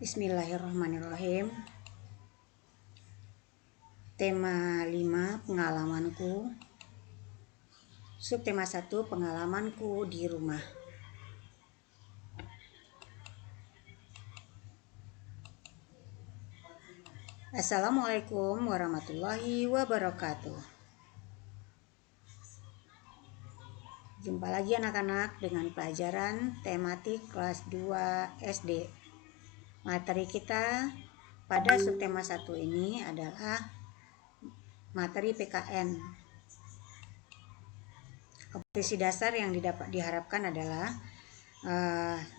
Bismillahirrahmanirrahim. Tema 5, pengalamanku. Subtema 1, pengalamanku di rumah. Assalamualaikum warahmatullahi wabarakatuh. Jumpa lagi anak-anak dengan pelajaran tematik kelas 2 SD. Materi kita pada subtema 1 ini adalah materi PKN. Kompetensi dasar yang diharapkan adalah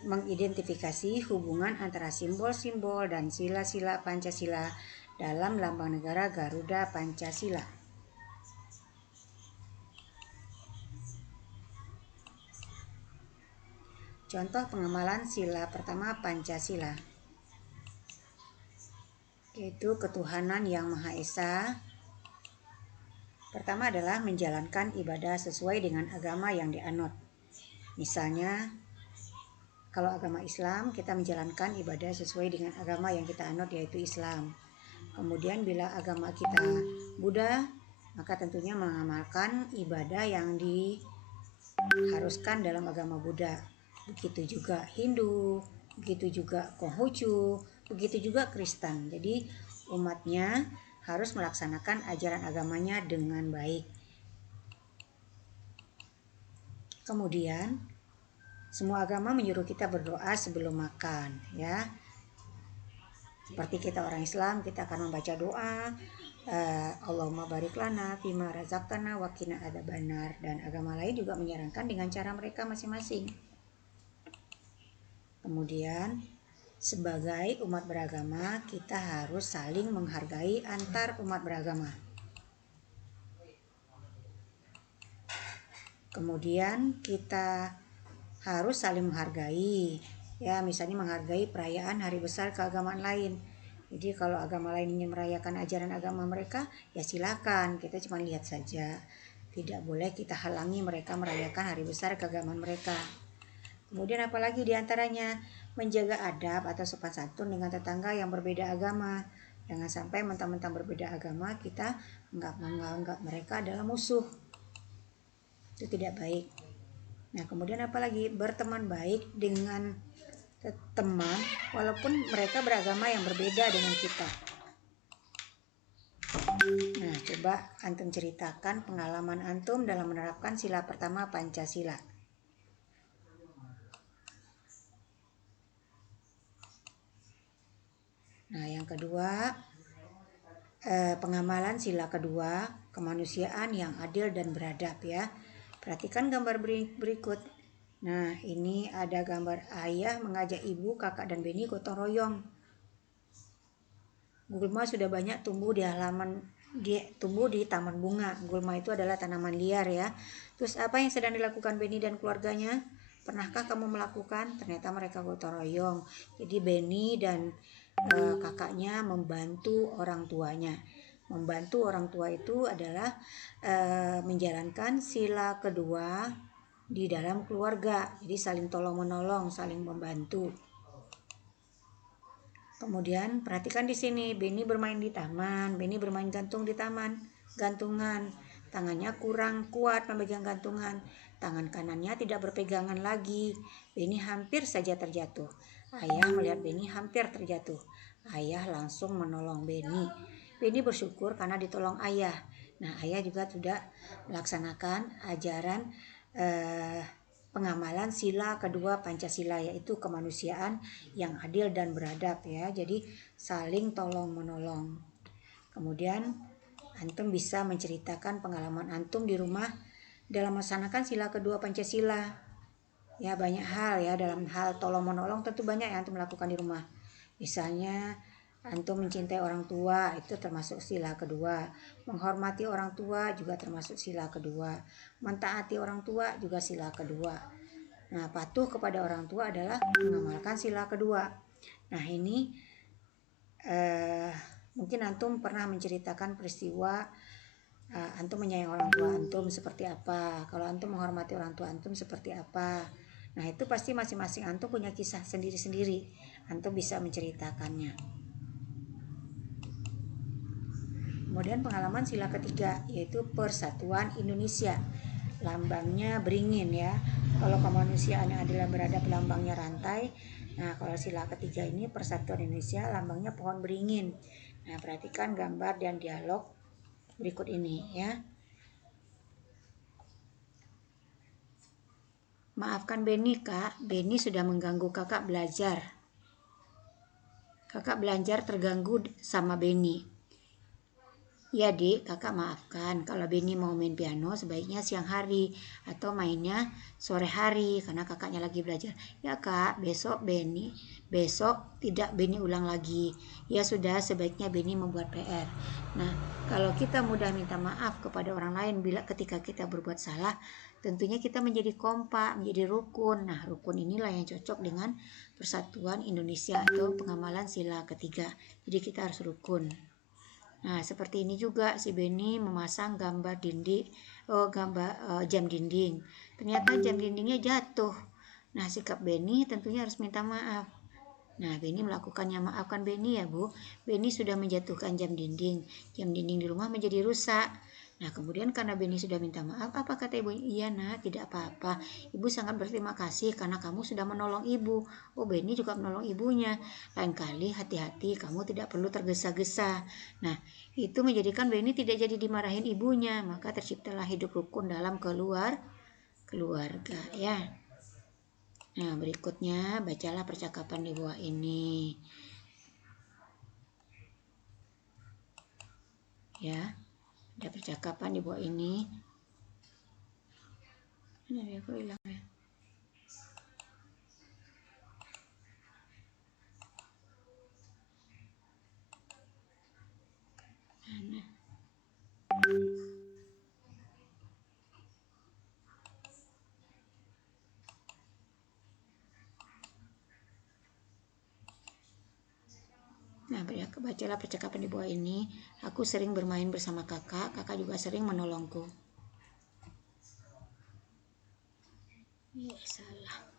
mengidentifikasi hubungan antara simbol-simbol dan sila-sila Pancasila dalam lambang negara Garuda Pancasila. Contoh pengamalan sila pertama Pancasila, yaitu ketuhanan yang Maha Esa. Pertama adalah menjalankan ibadah sesuai dengan agama yang dianut. Misalnya, kalau agama Islam, kita menjalankan ibadah sesuai dengan agama yang kita anut, yaitu Islam. Kemudian bila agama kita Buddha, maka tentunya mengamalkan ibadah yang diharuskan dalam agama Buddha. Begitu juga Hindu, begitu juga Konghucu, begitu juga Kristen. Jadi umatnya harus melaksanakan ajaran agamanya dengan baik. Kemudian semua agama menyuruh kita berdoa sebelum makan, ya. Seperti kita orang Islam, kita akan membaca doa, Allahumma barik lana fima razaqtana wa qina adzabannar, dan agama lain juga menyarankan dengan cara mereka masing-masing. Kemudian sebagai umat beragama, kita harus saling menghargai antar umat beragama. Kemudian kita harus saling menghargai, ya, misalnya menghargai perayaan hari besar keagamaan lain. Jadi kalau agama lain ingin merayakan ajaran agama mereka, ya silakan, kita cuma lihat saja. Tidak boleh kita halangi mereka merayakan hari besar keagamaan mereka. Kemudian apalagi diantaranya menjaga adab atau sopan santun dengan tetangga yang berbeda agama. Jangan sampai mentang-mentang berbeda agama kita menganggap mereka adalah musuh. Itu tidak baik. Nah, kemudian apalagi berteman baik dengan teman walaupun mereka beragama yang berbeda dengan kita. Nah, coba antum ceritakan pengalaman antum dalam menerapkan sila pertama Pancasila. Nah, yang kedua, pengamalan sila kedua, kemanusiaan yang adil dan beradab, ya. Perhatikan gambar berikut. Nah, ini ada gambar ayah mengajak ibu, kakak, dan bini gotong royong. Gulma sudah banyak tumbuh di taman bunga. Gulma itu adalah tanaman liar, ya. Terus apa yang sedang dilakukan Beni dan keluarganya? Pernahkah kamu melakukan? Ternyata mereka gotong royong. Jadi Beni dan kakaknya membantu orang tuanya. Membantu orang tua itu adalah menjalankan sila kedua di dalam keluarga. Jadi saling tolong menolong, saling membantu. Kemudian perhatikan di sini, Beni bermain di taman, Beni bermain gantung di taman, gantungan. Tangannya kurang kuat memegang gantungan, tangan kanannya tidak berpegangan lagi. Beni hampir saja terjatuh. Ayah melihat Beni hampir terjatuh. Ayah langsung menolong Beni. Beni bersyukur karena ditolong ayah. Nah, ayah juga sudah melaksanakan ajaran pengamalan sila kedua Pancasila, yaitu kemanusiaan yang adil dan beradab, ya. Jadi saling tolong menolong. Kemudian antum bisa menceritakan pengalaman antum di rumah dalam melaksanakan sila kedua Pancasila. Ya, banyak hal, ya, dalam hal tolong menolong tentu banyak yang antum lakukan di rumah. Misalnya antum mencintai orang tua, itu termasuk sila kedua. Menghormati orang tua juga termasuk sila kedua. Mentaati orang tua juga sila kedua. Nah, patuh kepada orang tua adalah mengamalkan sila kedua. Nah, ini mungkin antum pernah menceritakan peristiwa antum menyayangi orang tua antum seperti apa. Kalau antum menghormati orang tua antum seperti apa. Nah, itu pasti masing-masing antum punya kisah sendiri-sendiri. Antum bisa menceritakannya. Kemudian pengalaman sila ketiga yaitu Persatuan Indonesia. Lambangnya beringin ya. Kalau kemanusiaan yang adil dan beradab lambangnya rantai. Nah, kalau sila ketiga ini Persatuan Indonesia lambangnya pohon beringin. Nah, perhatikan gambar dan dialog berikut ini ya. Maafkan Beni, Kak. Beni sudah mengganggu Kakak belajar. Kakak belajar terganggu sama Beni. Ya, Dik, Kakak maafkan. Kalau Beni mau main piano sebaiknya siang hari atau mainnya sore hari karena kakaknya lagi belajar. Ya, Kak, besok tidak Beni ulang lagi. Ya sudah, sebaiknya Beni membuat PR. Nah, kalau kita mudah minta maaf kepada orang lain bila ketika kita berbuat salah, tentunya kita menjadi kompak, menjadi rukun. Nah, rukun inilah yang cocok dengan Persatuan Indonesia atau pengamalan sila ketiga. Jadi kita harus rukun. Nah, seperti ini juga si Beni memasang gambar jam dinding. Ternyata jam dindingnya jatuh. Nah, sikap Beni tentunya harus minta maaf. Nah, Beni melakukannya. Maafkan Beni ya, Bu. Beni sudah menjatuhkan jam dinding. Jam dinding di rumah menjadi rusak. Nah, kemudian karena Beni sudah minta maaf, apa kata ibu? Iya, Nak, tidak apa-apa. Ibu sangat berterima kasih karena kamu sudah menolong ibu. Oh, Beni juga menolong ibunya. Lain kali hati-hati, kamu tidak perlu tergesa-gesa. Nah, itu menjadikan Beni tidak jadi dimarahin ibunya. Maka terciptalah hidup rukun dalam keluarga ya. Nah, berikutnya bacalah percakapan di bawah ini. Ya, ada percakapan di bawah ini. Ini aku hilang ya. Nah, bacalah percakapan di bawah ini. Aku sering bermain bersama kakak, kakak juga sering menolongku. Ya, salah.